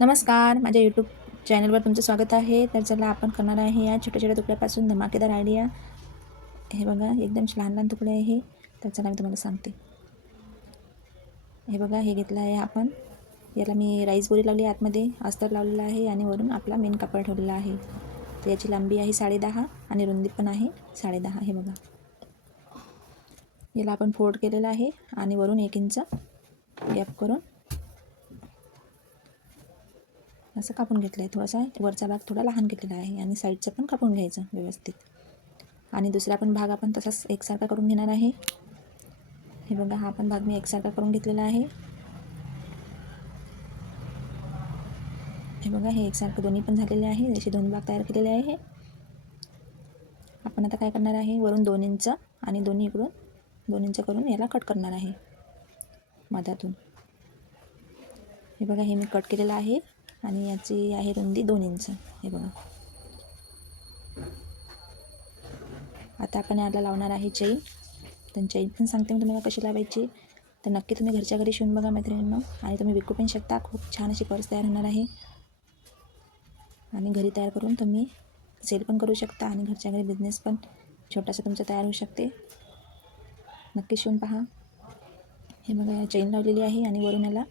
नमस्कार माझ्या यूट्यूब चॅनलवर तुमचं स्वागत आहे. तर चला आपण करणार आहे या छोट्या छोट्या तुकड्यापासून धमाकेदार आयडिया हे बघा एकदम लहान लहान तुकडे आहे तर चला मी तुम्हाला सांगते. हे बघा हे घेतलं आहे आपण. याला मी राईस बोरी लावली आहे आतमध्ये अस्तर लावलेला आहे आणि वरून आपला मेन कापड ठेवलेला आहे. तर याची लांबी आहे साडेदहा आणि रुंदी पण आहे साडेदहा हे बघा. याला आपण फोल्ड केलेला आहे आणि वरून एक इंच गॅप करून असं कापून घेतलं आहे थोडासा. वरचा भाग थोडा लहान घेतलेला आहे आणि साईडचं पण कापून घ्यायचं व्यवस्थित. आणि दुसरा पण भाग आपण तसाच एकसारखा करून घेणार आहे. हे बघा हा पण भाग मी एकसारखा करून घेतलेला आहे. हे बघा हे एकसारखं दोन्ही पण झालेले आहे. असे दोन भाग तयार केलेले आहे. आपण आता काय करणार आहे? वरून दोन इंच आणि दोन्ही इकडून दोन इंच करून याला कट करणार आहे. मधातून. हे बघा हे मी कट केलेलं आहे. आणि याची आहे रुंदी दोन इंच. हे बघा. आता आपण याला लावणार आहे चैन तर चैन पण सांगते मी तुम्हाला कशी लावायची. तर नक्की तुम्ही घरच्या घरी शिवून बघा मैत्रिणींना. आणि तुम्ही विकू पण शकता. खूप छान अशी पर्स तयार होणार आहे. आणि घरी तयार करून तुम्ही सेल पण करू शकता आणि घरच्या घरी बिझनेस पण छोटासा तुमचा तयार होऊ शकते. नक्की शिवून पहा. हे बघा चैन लावलेली आहे आणि वरून याला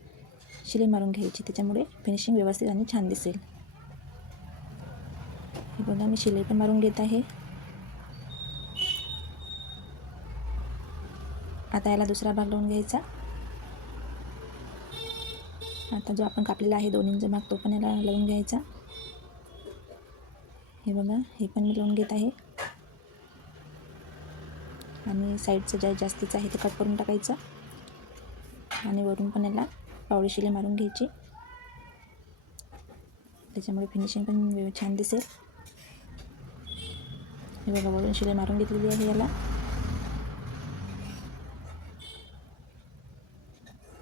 शिलाई मारून घ्यायची त्याच्यामुळे फिनिशिंग व्यवस्थित आणि छान दिसेल. हे बघा मी शिलाई पण मारून घेत आहे. आता याला दुसरा भाग लावून घ्यायचा. आता जो आपण कापलेला आहे दोन इंच भाग तो पण याला लावून घ्यायचा. हे बघा हे पण मी लावून घेत आहे. आणि साईडचं ज्या जास्तीचं आहे ते कट करून टाकायचं. आणि वरून पण याला पावडी शिले मारून घ्यायची. त्याच्यामुळे फिनिशिंग पण छान दिसेल. हे बघा वरून शिले मारून घेतलेली आहे याला.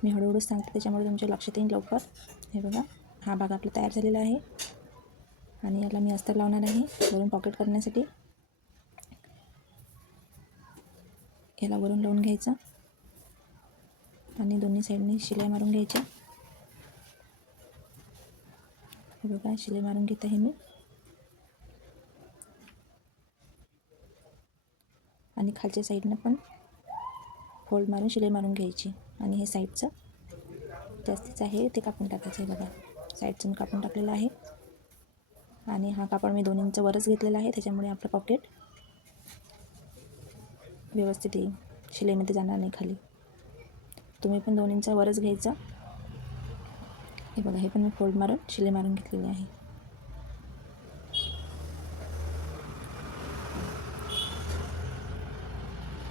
मी हळूहळूच सांगते त्याच्यामुळे तुमच्या लक्षात येईल लवकर. हे बघा हा भाग आपला तयार झालेला आहे. आणि याला मी अस्तर लावणार आहे वरून पॉकेट करण्यासाठी. याला वरून लावून घ्यायचं. आणि दोन्ही साईडने शिलाई मारून घ्यायच्या. हे बघा शिलाई मारून घेत आहे मी. आणि खालच्या साईडनं पण फोल्ड मारून शिलाई मारून घ्यायची. आणि हे साईडचं जास्तीच आहे ते कापून टाकायचं आहे बघा. साईडचं मी कापून टाकलेलं आहे. आणि हा कापड मी दोन इंच वरच घेतलेला आहे त्याच्यामुळे आपलं पॉकेट व्यवस्थित येईल. शिलाईमध्ये जाणार नाही खाली. तुम्ही पण दोन इंचावरच घ्यायचा. हे बघा हे पण मी फोल्ड मारून शिले मारून घेतलेली आहे.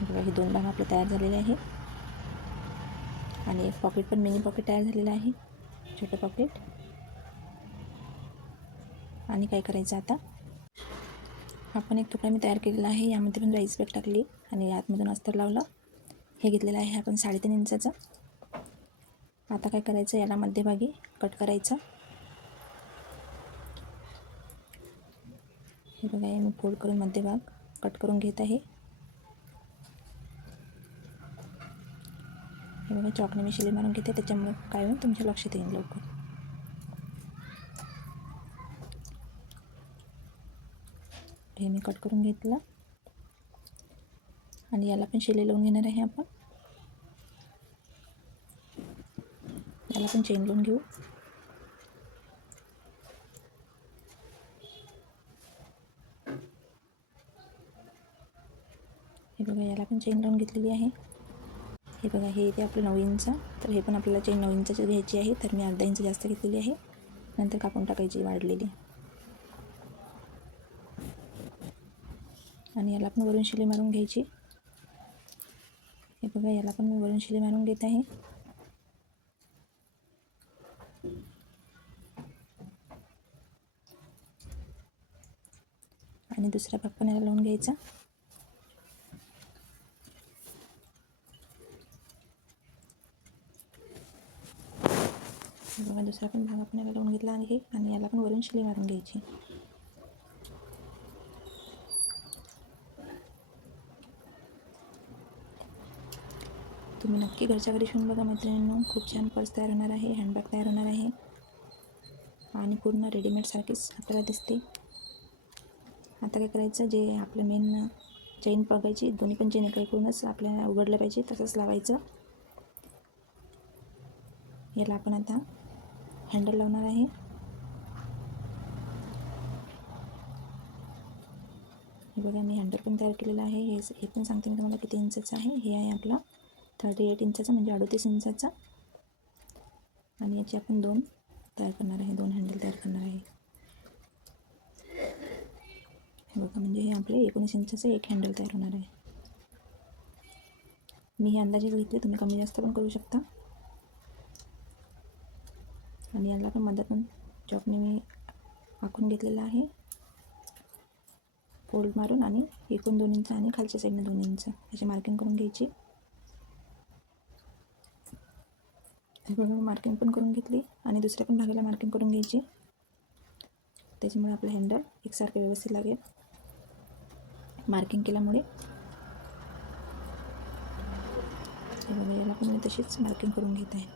बघा हे दोन भाग आपले तयार झालेले आहे. आणि एक पॉकेट पण मिनी पॉकेट तयार झालेलं आहे. छोटं पॉकेट आणि काय करायचं आता? आपण एक तुकडा मी तयार केलेला आहे. यामध्ये पण राईस बॅग टाकली आणि आतमधून अस्तर लावलं. हे घेतलेलं आहे आपण साडेतीन इंचाचं. आता काय करायचं? याला मध्यभागी कट करायचं. हे बघा मी फोल्ड करून मध्यभाग कट करून घेत आहे. हे बघा चॉकने मी शिली मारून घेते. त्याच्यामुळे काय होईल? तुमच्या लक्षात येईल लवकर. हे मी कट करून घेतलं. आणि याला पण शिले लावून घेणार आहे आपण. याला पण चेन लावून घेऊ. हे बघा याला पण चेन लावून घेतलेली आहे. हे बघा हे येते आपलं नऊ इंच. तर हे पण आपल्याला चेन नऊ इंचाची घ्यायची आहे. तर मी अर्धा इंच जास्त घेतलेली आहे. नंतर कापून टाकायची वाढलेली. आणि याला पण वरून शिले मारून घ्यायची. हे बघा याला पण मी वरून शिली मारून घेत आहे. आणि दुसरा भाग पण याला लावून घ्यायचा. बघा दुसरा पण भाग आपण याला लावून घेतला आहे आणि याला पण वरून शिली मारून घ्यायची. तुम्ही नक्की घरच्या घरी शिवून बघा मैत्रिणींनो. खूप छान पर्स तयार होणार आहे हँडबॅग तयार होणार आहे. आणि पूर्ण रेडीमेडसारखीच आपल्याला दिसते. आता काय करायचं जे आपलं मेन चेन बघायची दोन्ही पण चेन एका करूनच आपल्याला उघडलं पाहिजे तसंच लावायचं. याला आपण आता हँडल लावणार आहे. हे बघा मी हँडल पण तयार केलेलं आहे. हे हे पण सांगते मी तुम्हाला किती इंचचं आहे. हे आहे आपला थर्टी एट इंचाचा म्हणजे अडोतीस इंचाचा. आणि याचे आपण दोन तयार करणार आहे. दोन हँडल तयार करणार आहे. हे बघा म्हणजे हे आपले एकोणीस इंचाचं एक हँडल तयार होणार आहे. मी हे अंदाजे घेतले तुम्ही कमी जास्त पण करू शकता. आणि याला पण मधातून चॉकने मी आखून घेतलेला आहे. फोल्ड मारून आणि एकूण दोन इंच आणि खालच्या साईडनं दोन इंच याची मार्किंग करून घ्यायची हे बघा मार्किंग पण करून घेतली आणि दुसऱ्या पण भागाला मार्किंग करून घ्यायची. त्याच्यामुळे आपलं हँडल एकसारखं व्यवस्थित लागेल. मार्किंग केल्यामुळे. याला पण मी तशीच मार्किंग करून घेत आहे.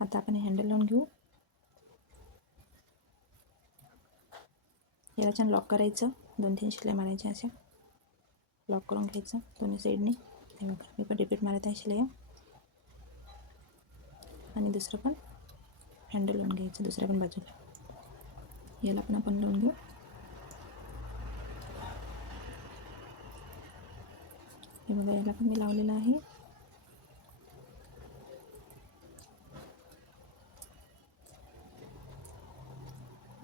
आता आपण हँडल लावून घेऊ. याला छान लॉक करायचं. दोन तीन शिलाई मारायच्या अशा. लॉक करून घ्यायचं दोन्ही साईडने हे बघा मी पण रिपीट मारत आहे शिलाई. आणि दुसरं पण हँडल लावून घ्यायचं दुसऱ्या पण बाजूला. याला पण आपण लावून घेऊ. हे बघा याला पण मी लावलेलं आहे.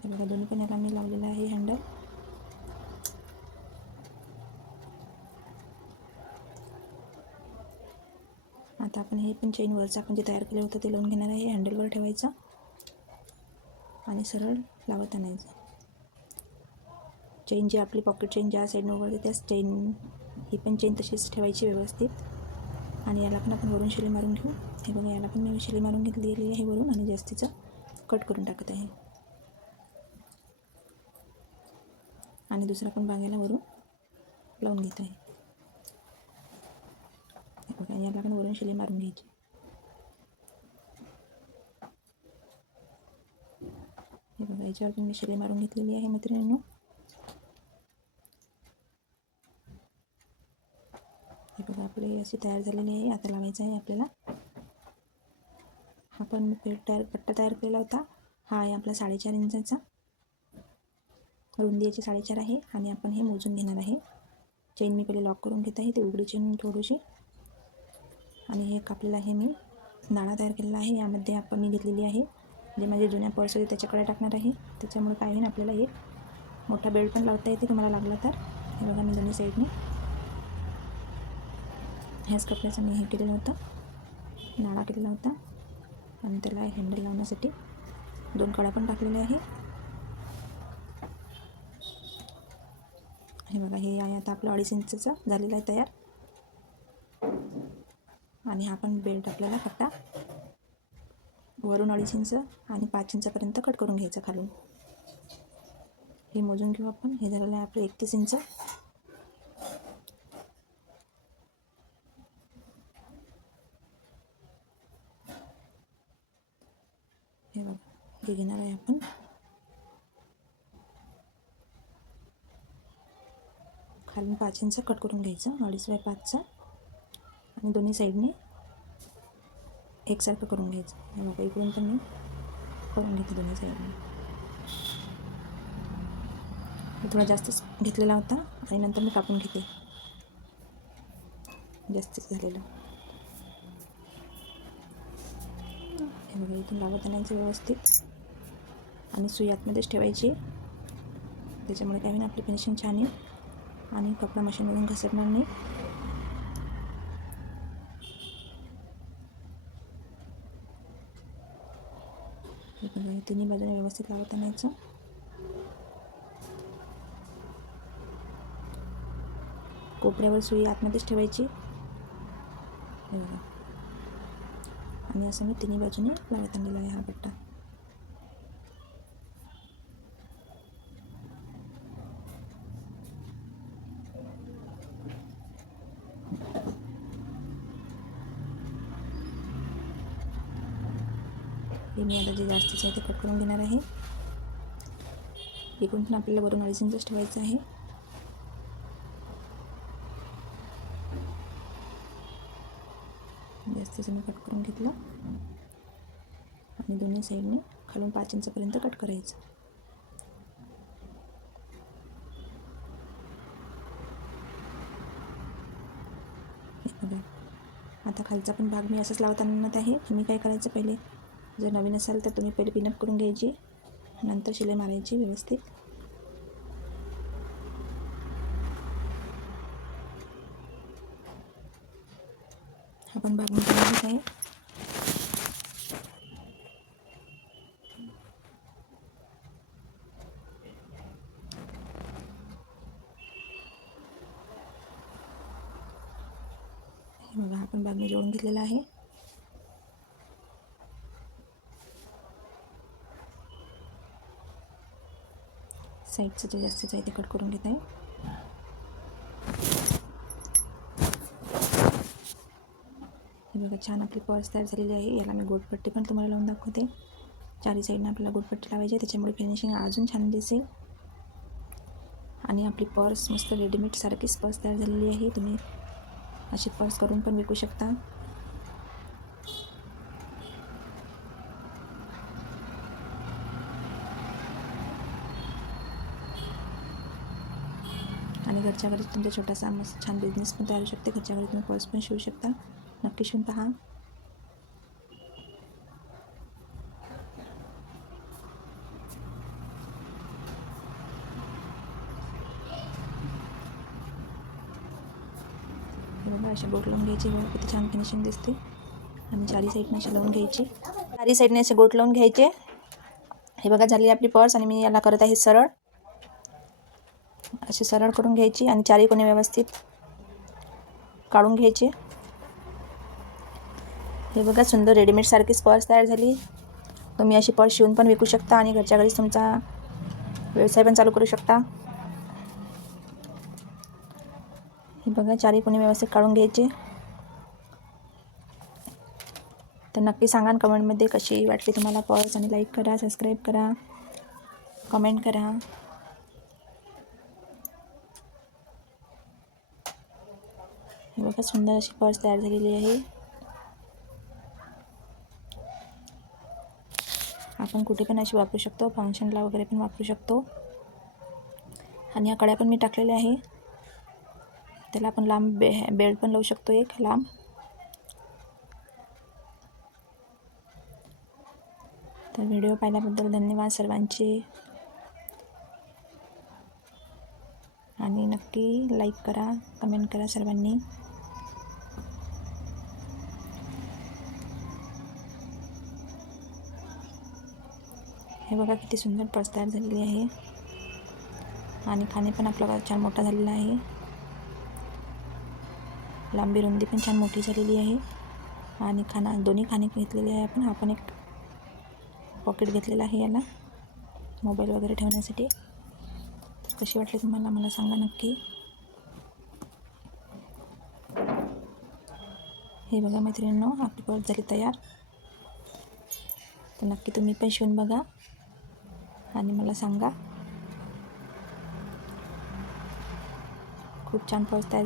तर बघा दोन्ही पण याला मी लावलेलं आहे हँडल आता आपण हे पण चेनवरचं आपण जे तयार केलं होतं ते लावून घेणार आहे हँडलवर ठेवायचं. आणि सरळ लावत आणायचं. चेन जी आपली पॉकेट चेन ज्या साईडनं उघडते त्याच चेन ही पण चेन तशीच ठेवायची व्यवस्थित. आणि याला पण आपण वरून शिली मारून घेऊ. हे बघा याला पण मी शिली मारून घेतलेली आहे वरून आणि जास्तीचं कट करून टाकत आहे. आणि दुसरा पण बागेला वरून लावून घेत आहे. हे बघा याला पण वरून शिलाई मारून घ्यायची. हे बघा याच्यावर पण मी शिलाई मारून घेतलेली आहे मैत्रिणींनो. हे बघा आपली अशी तयार झालेली आहे. आता लावायचं आहे आपल्याला. आपण पेट तयार पट्टा तयार केला होता. हा आहे आपला साडेचार इंचाचा. रुंदी साडेचार आहे आणि आपण हे मोजून घेणार आहे. चेन मी पहिले लॉक करून घेत आहे ते उघडी चेन थोडीशी. आणि हे कापलेलं आहे मी. नाळा तयार केलेला आहे यामध्ये आपण मी घेतलेली आहे. जे माझे जुन्या पर्स होते त्याच्याकडे टाकणार आहे. त्याच्यामुळे काय होईल आपल्याला एक मोठा बेल्ट पण लावता येते तुम्हाला लागला तर. हे बघा मी दोन्ही साईडने ह्याच कपड्याचं मी हे केलेलं होतं. नाळा केलेला होता. आणि त्याला हँडल लावण्यासाठी दोन कडा पण टाकलेल्या आहे. हे बघा हे आहे आता आपलं अडीच इंचचं झालेलं आहे तयार. आणि हा पण बेल्ट आपल्याला कट्टा वरून अडीच इंच आणि पाच इंचापर्यंत कट करून घ्यायचं खालून. हे मोजून घेऊ आपण. हे झालेलं आहे आपलं एकतीस इंच. हे बघा हे घेणार आहे आपण. खालून पाच इंच कट करून घ्यायचं अडीच बाय पाचचं. आणि दोन्ही साईडने एकसारखं करून घ्यायचं. बघा इकडून पण मी करून घेते दोन्ही साईडने. मी थोडा जास्तच घेतलेला होता आणि नंतर मी कापून घेते. जास्तच झालेलं. हे बघा इथून लावत आणायचं व्यवस्थित. आणि सुई आतमध्येच ठेवायची. त्याच्यामुळे काय होईल आपली फिनिशिंग छान येईल. आणि कपडा मशीनमधून घसरणार नाही. तिन्ही बाजूने व्यवस्थित लावत आणायचं. कोपऱ्यावर सुई आतमध्येच ठेवायची. आणि असं मी तिन्ही बाजूने लावत आणलेला आहे हा पट्टा. हे मी आता जे जास्तीचं आहे ते कट करून घेणार आहे. एकूण पण आपल्याला वरून अडीच इंचच ठेवायचं आहे. जास्तीचं मी कट करून घेतलं. आणि दोन्ही साईडने खालून पाच इंचपर्यंत कट करायचं. आता खालचा पण भाग मी असंच लावताना आहे. तुम्ही काय करायचं पहिले? जर नवीन असाल तर तुम्ही पहिले पिनअप करून घ्यायची. नंतर शिलाई मारायची व्यवस्थित. हा पण भाग मी आहे. हे बघा आपण पण भाग मी जोडून घेतलेला आहे. साईडचं जे जास्तीचं आहे ते कट करून घेत. आहे हे बघा छान आपली पर्स तयार झालेली आहे. याला मी गोडपट्टी पण तुम्हाला लावून दाखवते. चारी साईडनं आपल्याला गोडपट्टी लावायची आहे. त्याच्यामुळे फिनिशिंग अजून छान दिसेल. आणि आपली पर्स मस्त रेडीमेड सारखीच पर्स तयार झालेली आहे. तुम्ही अशी पर्स करून पण विकू शकता आणि घरच्या घरी तुमचा छोटासा मस्त छान बिझनेस पण तयार होऊ शकते. घरच्या घरी तुम्ही पर्स पण शिवू शकता. नक्की शिवून पहा. हे बघा अशा गोट लावून घ्यायची. बघा किती छान फिनिशिंग दिसते. आणि चारी साईडने असे लावून घ्यायची. चारी साईडने असे गोट लावून घ्यायचे. हे बघा झाली आपली पर्स आणि मी याला करत आहे सरळ. अशी सरळ करून घ्यायची आणि चारी कोणी व्यवस्थित काढून घ्यायची. हे बघा सुंदर रेडीमेडसारखीच पर्स तयार झाली. तुम्ही अशी पर्स शिवून पण विकू शकता आणि घरच्या घरीच तुमचा व्यवसाय पण चालू करू शकता. हे बघा चारी कोणी व्यवस्थित काढून घ्यायची. तर नक्की सांगा ना कमेंटमध्ये कशी वाटली तुम्हाला पर्स आणि लाईक करा सबस्क्राईब करा कमेंट करा. हे बघा सुंदर अशी पर्स तयार झालेली आहे. आपण कुठे पण अशी वापरू शकतो फंक्शनला वगैरे पण वापरू शकतो. आणि या कड्या पण मी टाकलेल्या आहे. त्याला आपण लांब बे बेल्ट पण लावू शकतो एक लांब. तर व्हिडिओ पाहिल्याबद्दल धन्यवाद सर्वांचे. आणि नक्की लाईक करा कमेंट करा सर्वांनी. हे बघा किती सुंदर पर्स तयार झालेली आहे. आणि खाणे पण आपला छान मोठा झालेला आहे. लांबी रुंदी पण छान मोठी झालेली आहे. आणि खाना दोन्ही खाणे घेतलेले आहे आपण. आपण एक पॉकेट घेतलेला आहे याला. मोबाईल वगैरे ठेवण्यासाठी. तर कशी वाटली तुम्हाला? मला सांगा नक्की. हे बघा मैत्रिणींनो आपली पर्स झाली तयार. तर नक्की तुम्ही पण शिवून बघा. आणि मला सांगा. खूप छान पर्स आहे